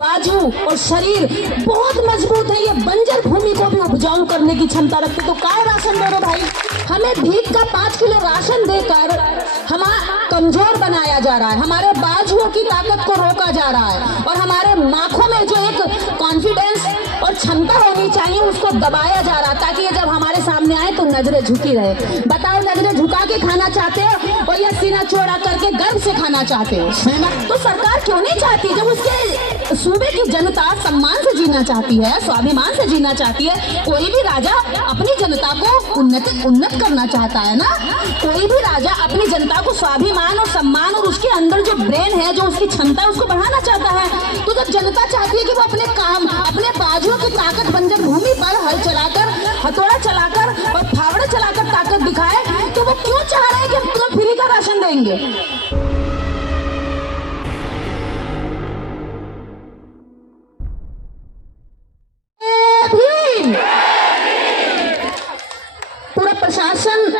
बाजू और शरीर बहुत मजबूत है, ये बंजर भूमि को भी उपजाऊ करने की क्षमता रखते। तो काय राशन दे दो भाई, हमें भीख का 5 किलो राशन देकर हमारा कमजोर बनाया जा रहा है, हमारे बाजुओं की ताकत को रोका जा रहा है और हमारे आंखों में जो एक कॉन्फिडेंस और क्षमता होनी चाहिए उसको दबाया जा रहा है, ताकि ये जब हमारे सामने आए तो नजरें झुकी रहे। बताओ, नजरें झुका के खाना चाहते हो और या सीना चौड़ा करके गर्व से खाना चाहते हो? तो सरकार क्यों नहीं चाहती? जब उसके सूबे की जनता सम्मान से जीना चाहती है, स्वाभिमान से जीना चाहती है, कोई भी राजा अपनी जनता को उन्नत करना चाहता है ना। कोई भी राजा अपनी जनता को स्वाभिमान और सम्मान और उसके अंदर जो ब्रेन है, जो उसकी क्षमता है, उसको बढ़ाना चाहता है। तो जब जनता चाहती है कि वो अपने काम, अपने बाजुओं की ताकत बंजर भूमि पर हल चलाकर, हथौड़ा चलाकर और फावड़े चलाकर ताकत दिखाए, तो वो क्यों चाह रहे हैं कि हम तुम्हें फ्री का राशन देंगे? पूरा प्रशासन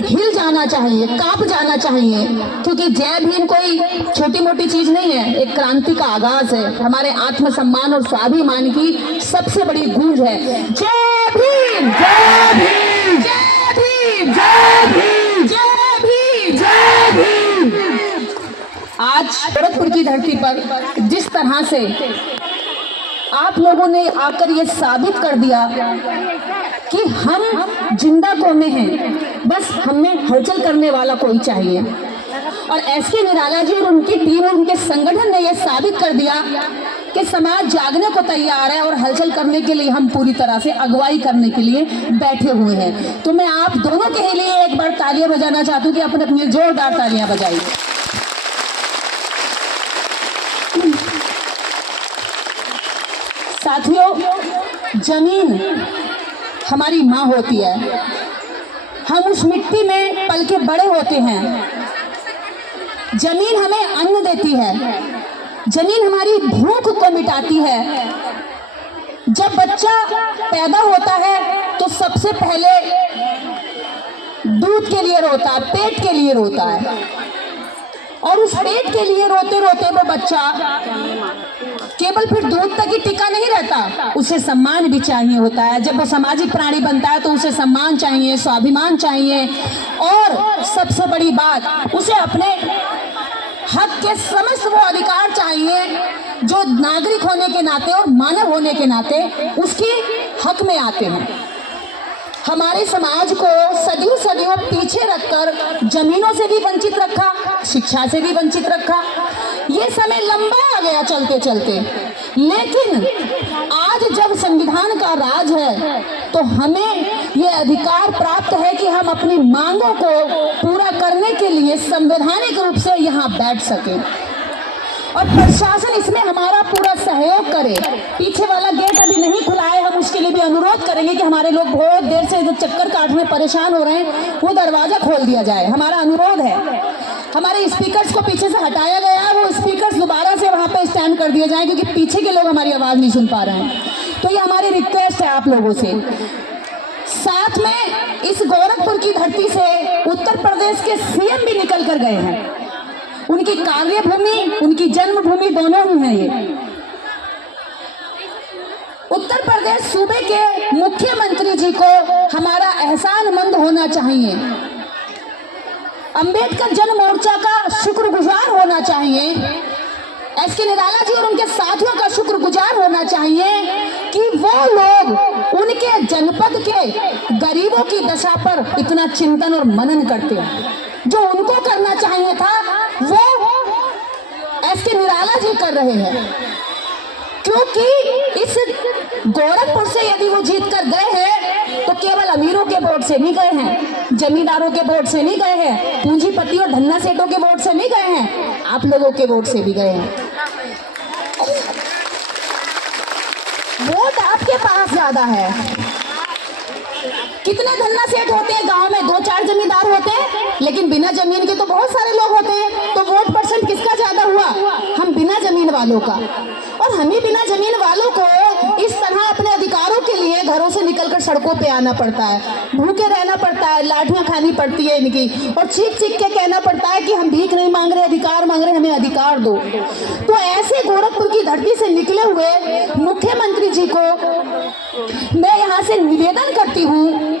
हिल जाना चाहिए, कांप जाना चाहिए, क्योंकि जय भीम कोई छोटी मोटी चीज नहीं है, एक क्रांति का आगाज है, हमारे आत्मसम्मान और स्वाभिमान की सबसे बड़ी गूंज है। जय भीम, जय भीम, जय भीम, जय भीम, जय भीम, जय भीम। आज गोरखपुर की धरती पर जिस तरह से आप लोगों ने आकर ये साबित कर दिया कि हम जिंदा कौमे हैं, बस हमें हलचल करने वाला कोई चाहिए। और एसके निराला जी और उनकी टीम और उनके संगठन ने यह साबित कर दिया कि समाज जागने को तैयार है और हलचल करने के लिए हम पूरी तरह से अगुवाई करने के लिए बैठे हुए हैं। तो मैं आप दोनों के लिए एक बार तालियां बजाना चाहती हूँ कि अपने अपनी जोरदार तालियां बजाइए। साथियों, जमीन हमारी माँ होती है, हम उस मिट्टी में पल के बड़े होते हैं। जमीन हमें अन्न देती है, जमीन हमारी भूख को मिटाती है। जब बच्चा पैदा होता है तो सबसे पहले दूध के लिए रोता है, पेट के लिए रोता है, और उस पेट के लिए रोते रोते वो बच्चा केवल फिर दूध तक ही टिका नहीं रहता, उसे सम्मान भी चाहिए होता है। जब वो सामाजिक प्राणी बनता है तो उसे सम्मान चाहिए, स्वाभिमान चाहिए, और सबसे बड़ी बात, उसे अपने हक के समस्त वो अधिकार चाहिए जो नागरिक होने के नाते और मानव होने के नाते उसके हक में आते हैं। हमारे समाज को सदियों सदियों पीछे रखकर जमीनों से भी वंचित रखा, शिक्षा से भी वंचित रखा। ये समय लंबा आ गया चलते चलते, लेकिन आज जब संविधान का राज है तो हमें ये अधिकार प्राप्त है कि हम अपनी मांगों को पूरा करने के लिए संवैधानिक रूप से यहाँ बैठ सकें और प्रशासन इसमें हमारा पूरा सहयोग करे। पीछे वाला गेट अभी नहीं खुला है, हम उसके लिए भी अनुरोध करेंगे कि हमारे लोग बहुत देर से चक्कर काटने परेशान हो रहे हैं, वो दरवाजा खोल दिया जाए, हमारा अनुरोध है। हमारे स्पीकर्स को पीछे से हटाया गया है, वो स्पीकर्स दोबारा से वहां पे स्टैंड कर दिए जाएं, क्योंकि पीछे के लोग हमारी आवाज नहीं सुन पा रहे हैं। तो ये हमारी रिक्वेस्ट है आप लोगों से। साथ में इस गोरखपुर की धरती से उत्तर प्रदेश के सीएम भी निकल कर गए हैं, उनकी कार्यभूमि, उनकी जन्मभूमि दोनों ही है ये। उत्तर प्रदेश सूबे के मुख्यमंत्री जी को हमारा एहसानमंद होना चाहिए, अंबेडकर जन मोर्चा का शुक्रगुजार होना चाहिए, एसके निराला जी और उनके साथियों का शुक्रगुजार होना चाहिए कि वो लोग उनके जनपद के गरीबों की दशा पर इतना चिंतन और मनन करते हैं। जो उनको करना चाहिए था वो एसके निराला जी कर रहे हैं, क्योंकि इस गोरखपुर से यदि वो जीत कर गए हैं तो केवल अमीरों के वोट से नहीं गए हैं, जमींदारों के वोट से नहीं गए हैं, पूंजीपति और धन्ना सेठों के वोट से नहीं गए हैं, आप लोगों के वोट से भी गए हैं। वोट आपके पास ज्यादा है। कितने धन्ना सेठ होते हैं गांव में? 2-4 जमींदार होते हैं, लेकिन बिना जमीन के तो बहुत सारे लोग होते हैं। तो वोट परसेंट किसका ज्यादा हुआ? हम बिना जमीन वालों का। और हम ही बिना जमीन वालों को इस तरह अपने अधिकारों के लिए घरों से निकलकर सड़कों पे आना पड़ता है, भूखे रहना पड़ता है, लाठियां खानी पड़ती है इनकी, और चीख चीख के कहना पड़ता है कि हम भीख नहीं मांग रहे, अधिकार मांग रहे, हमें अधिकार दो। तो ऐसे गोरखपुर की धरती से निकले हुए मुख्यमंत्री जी को मैं यहाँ से निवेदन करती हूँ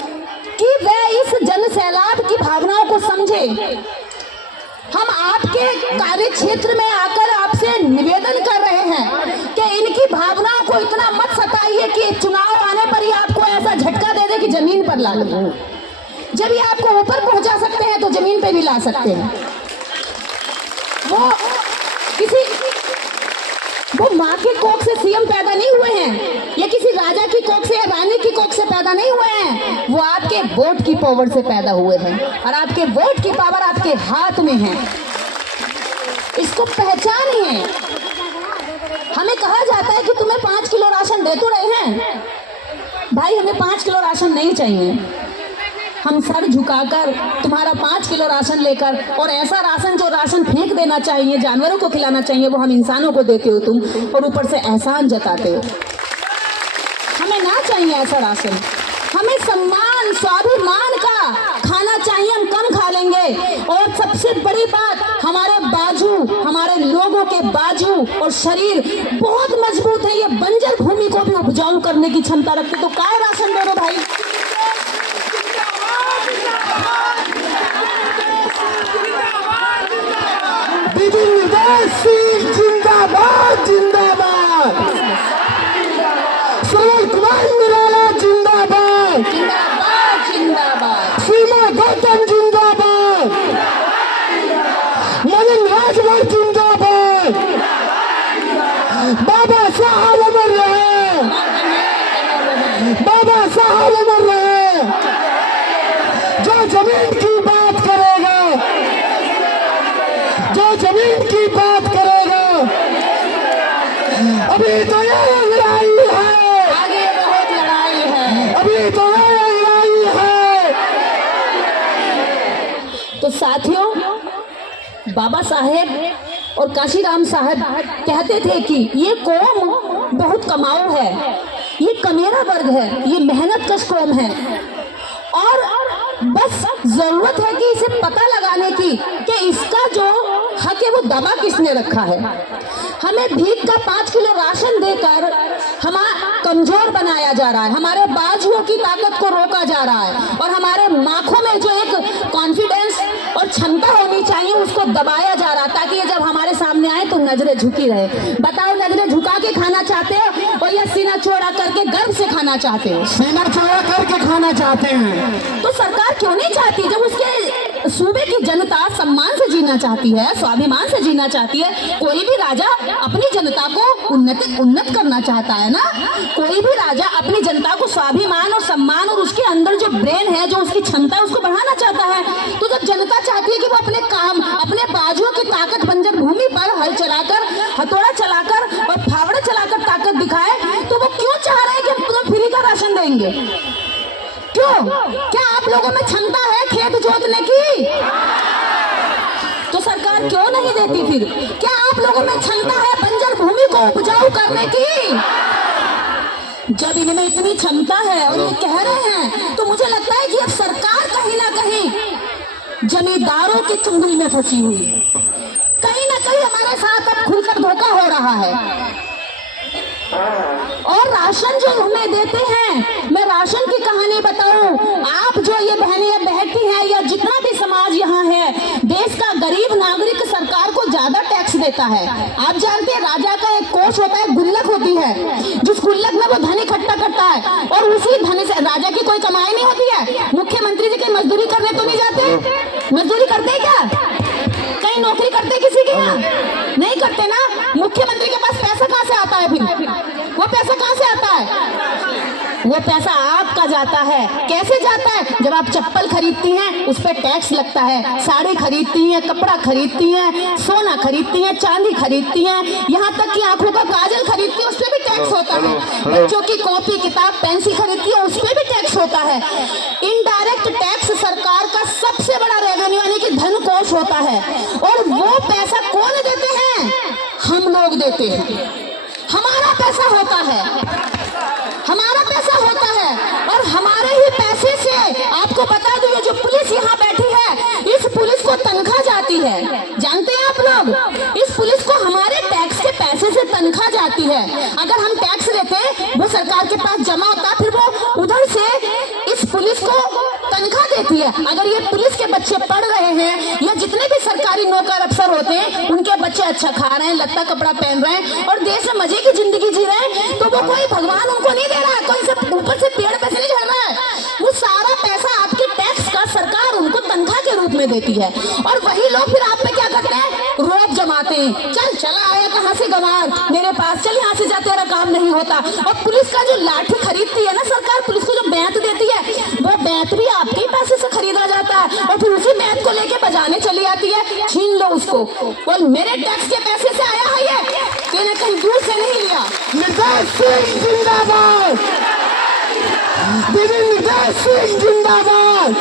कि वह इस जन सैलाब की भावनाओं को समझे। हम आपके कार्य क्षेत्र में आकर आपसे निवेदन कर रहे हैं कि इनकी भावनाओं को इतना मत सताइए कि चुनाव आने पर ही आपको ऐसा झटका दे दे कि जमीन पर ला दे। जब ये आपको ऊपर पहुंचा सकते हैं तो जमीन पे भी ला सकते हैं। वो माँ के कोख से सीएम पैदा नहीं हुए हैं, ये किसी राजा की कोख से या रानी की कोख से पैदा नहीं हुए हैं, वो आपके वोट की पावर से पैदा हुए हैं, और आपके वोट की पावर आपके हाथ में है। इसको पहचानिए। हमें कहा जाता है कि तुम्हें 5 किलो राशन दे तो रहे हैं, भाई हमें 5 किलो राशन नहीं चाहिए। हम सर झुकाकर तुम्हारा 5 किलो राशन लेकर, और ऐसा राशन जो राशन फेंक देना चाहिए, जानवरों को खिलाना चाहिए, वो हम इंसानों को देते हो तुम, और ऊपर से एहसान जताते हो। हमें ना चाहिए ऐसा राशन। हमें सम्मान, स्वाभिमान का खाना चाहिए, हम कम खा लेंगे। और सबसे बड़ी बात, हमारे बाजू, हमारे लोगों के बाजू और शरीर बहुत मजबूत है, ये बंजर भूमि को भी उपजाऊ करने की क्षमता रखते। तो काय राशन दे दो भाई। जिंदाबाद जिंदाबाद, सुनील कुमार निराला जिंदाबाद, जिंदाबाद जिंदाबाद, सीमा गौतम जिंदाबाद, नलिन राजभर जिंदाबाद, बाबा साहब अमर रहे, बाबा साहब अमर रहे। जो जमीन की बात करेगा, जो जमीन की बात करेगा, अभी तो ये लड़ाई है, आगे बहुत लड़ाई है, अभी तो ये लड़ाई है। तो साथियों, बाबा साहेब और काशीराम साहब कहते थे कि ये कौम बहुत कमाऊ है, ये कमेरा वर्ग है, ये मेहनत कश कौम है, और बस जरूरत है कि इसे पता लगाने की कि इसका जो हक है वो दबा किसने रखा है। हमें भीख का 5 किलो राशन देकर हमारा कमजोर बनाया जा रहा है, हमारे बाजुओं की ताकत को रोका जा रहा है, और हमारे आंखों में जो एक कॉन्फिडेंस और क्षमता होनी चाहिए उसको दबाया जा रहा है, ताकि ये जब हमारे सामने आए तो नजरें झुकी रहे। बताओ, नजरें झुका के खाना चाहते हो और या सीना चौड़ा करके गर्व से खाना चाहते हो? सीना चौड़ा करके खाना चाहते हैं। तो सरकार क्यों नहीं चाहती, जब उसके सूबे की जनता सम्मान से जीना चाहती है, स्वाभिमान से जीना चाहती है। कोई भी राजा अपनी जनता को उन्नत करना चाहता है ना, कोई भी राजा अपनी जनता को स्वाभिमान और सम्मान और उसके अंदर जो ब्रेन है, जो उसकी क्षमता है, उसको बढ़ाना चाहता है। तो जब जनता चाहती है कि वो अपने काम, अपने बाजुओं की ताकत बंजर भूमि पर हल चलाकर, हथौड़ा चलाकर और फावड़ा चलाकर ताकत दिखाए, तो वो क्यों चाह रहे हैं कि हम फ्री का राशन देंगे? क्यों? क्या आप लोगों में क्षमता है खेत जोतने की? तो सरकार क्यों नहीं देती फिर? क्या आप लोगों में क्षमता है बंजर भूमि को उपजाऊ करने की? जब इनमें इतनी क्षमता है और ये कह रहे हैं, तो मुझे लगता है कि अब सरकार कहीं ना कहीं जमींदारों की चुंगली में फंसी हुई है। कहीं ना कहीं हमारे साथ अब खुलकर धोखा हो रहा है। और राशन जो हमें देते हैं, मैं राशन की कहानी बताऊं, आप जो ये बहनें बैठती हैं या जितना भी समाज यहाँ है, देश का गरीब नागरिक सरकार को ज्यादा टैक्स देता है। आप जानते हैं, राजा का एक कोष होता है, गुल्लक होती है, जिस गुल्लक में वो धन इकट्ठा करता है, और उसी धन से राजा की कोई कमाई नहीं होती है। मुख्यमंत्री जी की मजदूरी करने तो नहीं जाते? मजदूरी करते क्या? कहीं नौकरी करते किसी की? नहीं करते ना। मुख्यमंत्री के पास पैसा कहाँ से आता है फिर? वो पैसा कहाँ से आता है? वो पैसा आपका जाता है। कैसे जाता है? जब आप चप्पल खरीदती हैं उस पर टैक्स लगता है, साड़ी खरीदती हैं, कपड़ा खरीदती हैं, सोना खरीदती हैं, चांदी खरीदती हैं, यहाँ तक कि आंखों का काजल खरीदती है, उस पर भी टैक्स होता है। बच्चों की कॉपी किताब पेंसिल खरीदती है, उस पर भी टैक्स होता है। इनडायरेक्ट टैक्स सरकार का सबसे बड़ा रेवेन्यू यानी कि धन कोष होता है, और वो पैसा कौन देते हैं? हम लोग देते हैं। हमारा पैसा होता है, हमारा पैसा होता है। और हमारे ही पैसे से आपको बता दूं, ये जो पुलिस यहाँ बैठी है, इस पुलिस को तनख्वाह जाती है। जानते हैं आप लोग, इस पुलिस को हमारे टैक्स के पैसे से तनख्वाह जाती है। अगर हम टैक्स देते, वो सरकार के पास जमा होता, फिर वो उधर से इस पुलिस को तनख्वाह देती है। अगर ये पुलिस के बच्चे पढ़ रहे हैं, या जितने भी सरकारी नौकर अफसर होते हैं, उनके बच्चे अच्छा खा रहे हैं, लत्ता कपड़ा पहन रहे हैं और देश में मजे की जिंदगी जी रहे हैं, तो वो कोई भगवान उनको नहीं दे रहा है, कोई से ऊपर से पेड़ पैसे नहीं झड़ रहा है। वो सारा पैसा आपके टैक्स का सरकार उनको तनख्वाह के रूप में देती है। और वही लोग फिर आप पे क्या करते हैं, रोब जमाते हैं। चल चला आया कहाँ से गंवार मेरे पास, चल यहाँ से जा, तेरा काम नहीं होता। और पुलिस का जो लाठी खरीदती है ना सरकार, पुलिस को जो बैंत देती है, वो बैंत भी आपके पैसे से खरीदा जाता है। और फिर उसी बैंत को लेके बजाने चली आती है। छीन लो उसको, बोल मेरे टैक्स के पैसे से आया है ये, तेने कहीं दूर से नहीं लिया। निर्दोष सिंह जिंदाबाद, दीदी निर्दोष सिंह जिंदाबाद।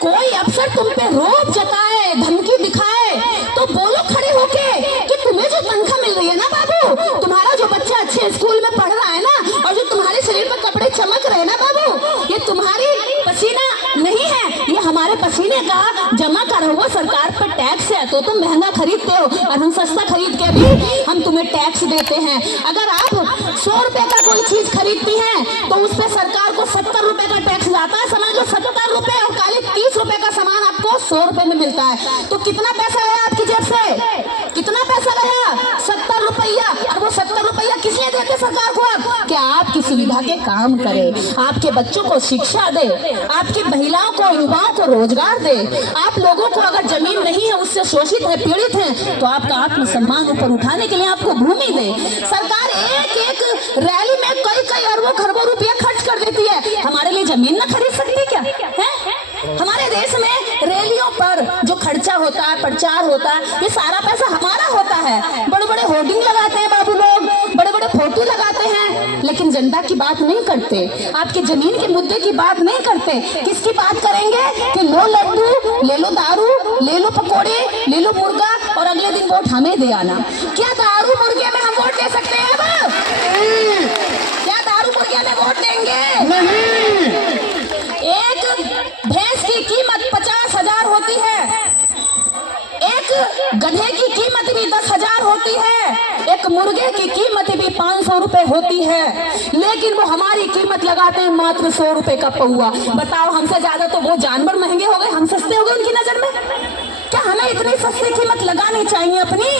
कोई अफसर तुम पे रोब जताए, धमकी दिखाए, तो बोलो खड़े होके कि तुम्हें जो तनख्वाह मिल रही है ना बाबू, तुम्हारा जो बच्चा अच्छे स्कूल में पढ़ रहा है ना, और जो तुम्हारे शरीर पर कपड़े चमक रहे हैं ना बाबू, ये तुम्हारी पसीना नहीं है, ये हमारे पसीने का जमा करा हुआ सरकार पर टैक्स है। तो तुम महंगा खरीदते हो और हम सस्ता खरीद के भी हम तुम्हें टैक्स देते हैं। अगर आप 100 रुपए का कोई चीज खरीदती हैं, तो उस पर सरकार को 70 रुपए का टैक्स जाता है। समझ लो 70 रुपए और काले 30 रुपए का सामान आपको 100 रुपए में मिलता है। तो कितना पैसा गया आपकी जेब से, कितना पैसा गया, 70 रुपया। और वो 70 रुपया किस लिए देते सरकार को आप, कि आपकी सुविधा के काम करे, आपके बच्चों को शिक्षा दे, आपकी महिलाओं को, युवाओं को रोजगार दे। आप लोगों को अगर जमीन नहीं है, उससे शोषित है, पीड़ित है, तो आपका आत्मसम्मान ऊपर उठाने के लिए आपको भूमि दे। सरकार एक एक रैली में कई अरबों खरबों रुपया खर्च कर देती है, हमारे लिए जमीन न खरीद सकती क्या है? हमारे देश में रैलियों पर जो खर्चा होता है, प्रचार होता है, ये सारा पैसा हमारा होता है। बड़े बड़े होर्डिंग लगाते हैं बाबू लोग, बड़े बड़े फोटो लगाते हैं, लेकिन जनता की बात नहीं करते, आपके जमीन के मुद्दे की बात नहीं करते। किसकी बात करेंगे कि लो लड्डू, ले लो दारू, ले लो पकोड़े, ले लो मुर्गा और अगले दिन वोट हमें दे आना। क्या दारू मुर्गे में हम वोट दे सकते हैं? अब क्या दारू मुर्गे में वोट देंगे? नहीं। एक भैंस की कीमत 50,000 होती है, एक गधे की कीमत भी 10,000 होती है, एक मुर्गे की कीमत भी 500 रुपए होती है, लेकिन वो हमारी कीमत लगाते हैं मात्र 100 रुपए का पौआ। बताओ, हमसे ज्यादा तो वो जानवर महंगे हो गए, हम सस्ते हो गए उनकी नजर में। क्या हमें इतनी सस्ती कीमत लगानी चाहिए अपनी?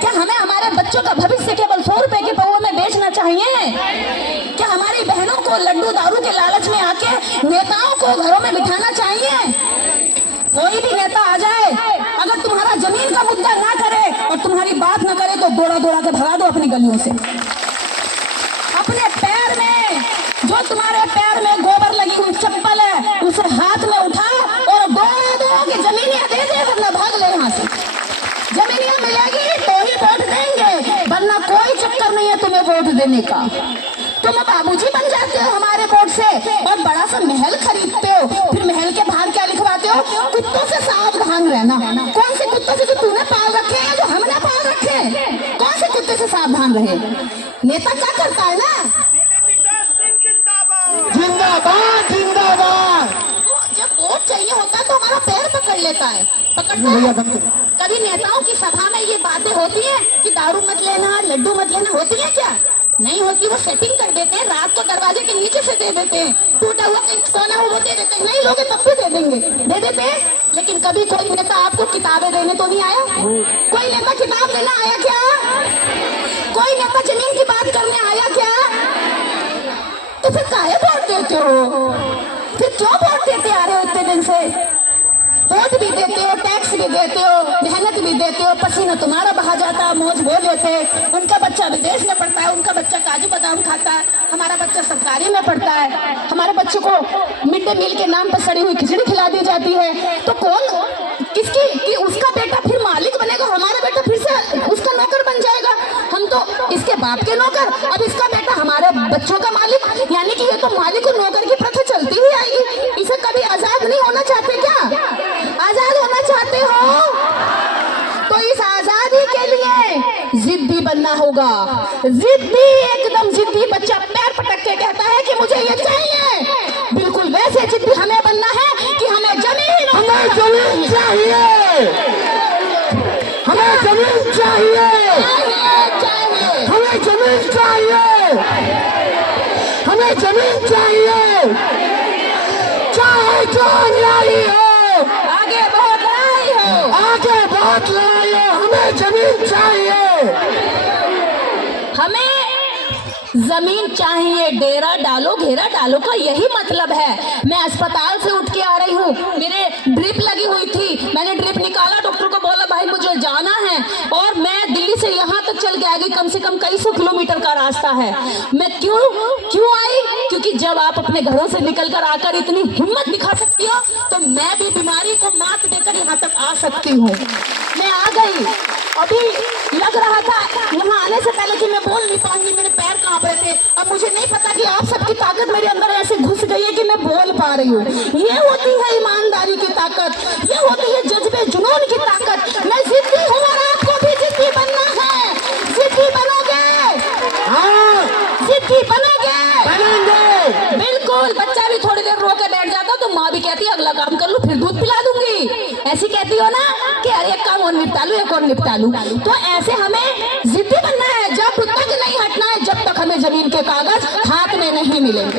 क्या हमें हमारे बच्चों का भविष्य केवल 100 रुपए के पौए में बेचना चाहिए? क्या हमारी बहनों को लड्डू दारू के लालच में आके नेताओं को घरों में बिठाना चाहिए? कोई भी नेता आ जाए, अगर तुम्हारा जमीन का मुद्दा ना करे और तुम्हारी बात ना करे, तो दौड़ा दौड़ा के भगा दो अपनी गलियों से। अपने पैर में, जो तुम्हारे पैर में गोबर लगी हुई चप्पल है, उसे हाथ में उठा और दौड़ा दो कि जमीनियां दे दे, वरना भाग ले यहाँ से। जमीनियां मिलेगी तो ही वोट देंगे, वरना कोई चक्कर नहीं है तुम्हें वोट देने का। तुम बाबूजी बन जाते हो हमारे वोट से और बड़ा सा महल खरीदते हो, फिर महल के बाहर क्या लिखवाते हो, कुत्तों से सावधान रहना। कौन से कुत्तों से? जो तूने पाल रखे हैं, जो हमने पाल रखे हैं। कौन से कुत्ते से सावधान रहे? नेता क्या करता है ना, जिंदाबाद जिंदाबाद। जब वोट चाहिए होता है तो हमारा पैर पकड़ लेता है, पकड़ता है। कभी नेताओं की सभा में ये बातें होती है कि दारू मत लेना, लड्डू मत लेना, होती है क्या? नहीं होती। वो सेटिंग कर देते हैं, रात को दरवाजे के नीचे से दे देते हैं, टूटा हुआ कोना हो वो दे देते हैं, नहीं लोगे तब भी दे देंगे, दे देते हैं। लेकिन कभी कोई नेता आपको किताबें देने तो नहीं आया? कोई नेता किताब लेना आया क्या? कोई नेता जमीन की बात करने आया क्या? तो फिर काहे वोट देते हो? फिर क्यों वोट देते आ रहे हो इतने दिन से? वोट भी देते हो, टैक्स भी देते हो, मेहनत भी देते हो, पसीना तुम्हारा बहा जाता है, मौज वो लेते। उनका बच्चा विदेश में पढ़ता है, उनका बच्चा काजू बादाम खाता है, हमारा बच्चा सरकारी में पढ़ता है, हमारे बच्चों को मिड डे मील के नाम पर सड़ी हुई खिचड़ी खिला दी जाती है। तो कौन किसकी कि उसका बेटा फिर मालिक बनेगा, हमारा बेटा फिर से उसका नौकर बन जाएगा। हम तो इसके बाप के नौकर, अब इसका बेटा हमारे बच्चों का मालिक, यानी कि ये तो मालिक और नौकर की प्रथा चलती ही आएगी। इसे कभी आजाद नहीं होना चाहते क्या? आजाद होना चाहते हो तो इस आजादी के लिए जिद्दी बनना होगा। जिद्दी, एकदम जिद्दी बच्चा पैर पटक के कहता है कि मुझे ये चाहिए। बिल्कुल वैसे जिद्दी हमें बनना है कि हमें जमीन चाहिए, हमें जमीन चाहिए, हमें जमीन चाहिए, हमें जमीन चाहिए, चाहे जो न्याय हो, आगे बहुत लड़ाई हो, आगे बहुत लड़ाई हो, हमें जमीन चाहिए, हमें जमीन चाहिए। डेरा डालो, घेरा डालो का यही मतलब है। मैं अस्पताल से उठ के आ रही हूँ, मेरे ड्रिप लगी हुई थी, मैंने ड्रिप निकाला, डॉक्टर को बोला भाई मुझे जाना है, और मैं दिल्ली से यहाँ तक चल के आ गई, कम से कम कई सौ किलोमीटर का रास्ता है। मैं क्यों आई? क्योंकि जब आप अपने घरों से निकल कर आकर इतनी हिम्मत दिखा सकती हो, तो मैं भी बीमारी को मात देकर यहाँ तक आ सकती हूँ। मैं आ गई। अभी लग रहा था यहाँ आने से पहले कि मैं बोल नहीं पाऊंगी, मेरे पैर कांप रहे थे। अब मुझे नहीं पता कि आप सबकी ताकत मेरे अंदर ऐसे घुस गई है कि मैं बोल पा रही हूँ। ये होती है ईमानदारी की ताकत, ये होती है जज्बे जुनून की ताकत। मैं जिद्दी हूँ और आपको भी जिद्दी बनना है। जिद्दी बनोगे? हाँ जिद्दी बनोगे? बनेंगे। बिल्कुल। बच्चा भी थोड़ी देर रो के बैठ जाता तो माँ भी कहती है अगला काम कर लूं, फिर दूध पिला दूंगी। ऐसी कहती हो ना कि अरे एक काम और निपटा लूं, एक और निपटा लूं। तो ऐसे हमें जिद्दी बनना है, जब तक नहीं हटना है जब तक हमें जमीन के कागज हाथ में नहीं मिलेंगे।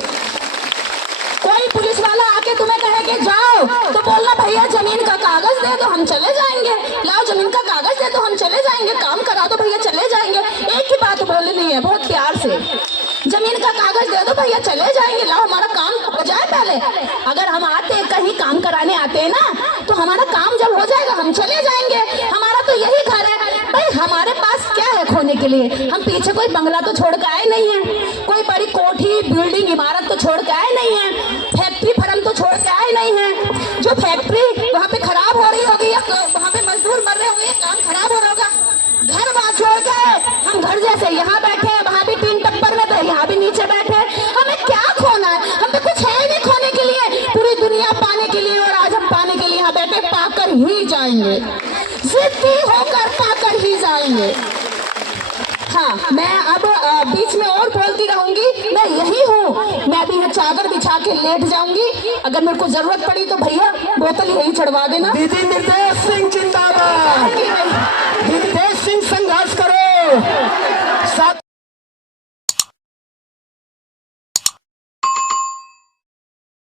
कोई पुलिस वाला आके तुम्हें कहे कि जाओ, तो बोलना भैया जमीन का कागज दे दो हम चले जाएंगे, लाओ जमीन का कागज दे दो हम चले जाएंगे, काम करा दो भैया चले जाएंगे। एक ही बात बोलनी है बहुत प्यार से, जमीन का कागज दे दो भैया चले जाएंगे, लाओ हमारा काम हो जाए पहले। अगर हम आते कहीं काम कराने आते हैं ना, तो हमारा काम जब हो जाएगा हम चले जाएंगे। हमारा तो यही घर है भाई, हमारे पास क्या है खोने के लिए? हम पीछे कोई बंगला तो छोड़ के आए नहीं है, कोई बड़ी कोठी बिल्डिंग इमारत तो छोड़ के आए नहीं है, फैक्ट्री फर्म तो छोड़ के आए नहीं है। जो फैक्ट्री वहाँ पे खराब हो रही होगी या वहाँ पे मजदूर मर रहे होंगे, काम खराब हो रहा होगा, घर वहाँ छोड़ के हम घर जैसे यहाँ बैठे हैं, वहाँ भी 3 टप्पर में, तो यहाँ भी नीचे बैठे। हमें क्या खोना है? हम पे कुछ है नहीं खोने के लिए, पूरी दुनिया पाने के लिए, और आज हम पाने के लिए यहाँ बैठे, पाकर ही जाएंगे, जिद्दी होकर पाकर ही जाएंगे। हाँ, मैं अब बीच में और बोलती रहूंगी, मैं यही हूँ, मैं भी यहाँ चादर बिछा के लेट जाऊंगी। अगर मेरे को जरूरत पड़ी तो भैया बोतल यही चढ़वा देना। दीदी निर्देश सिंह जिंदाबाद।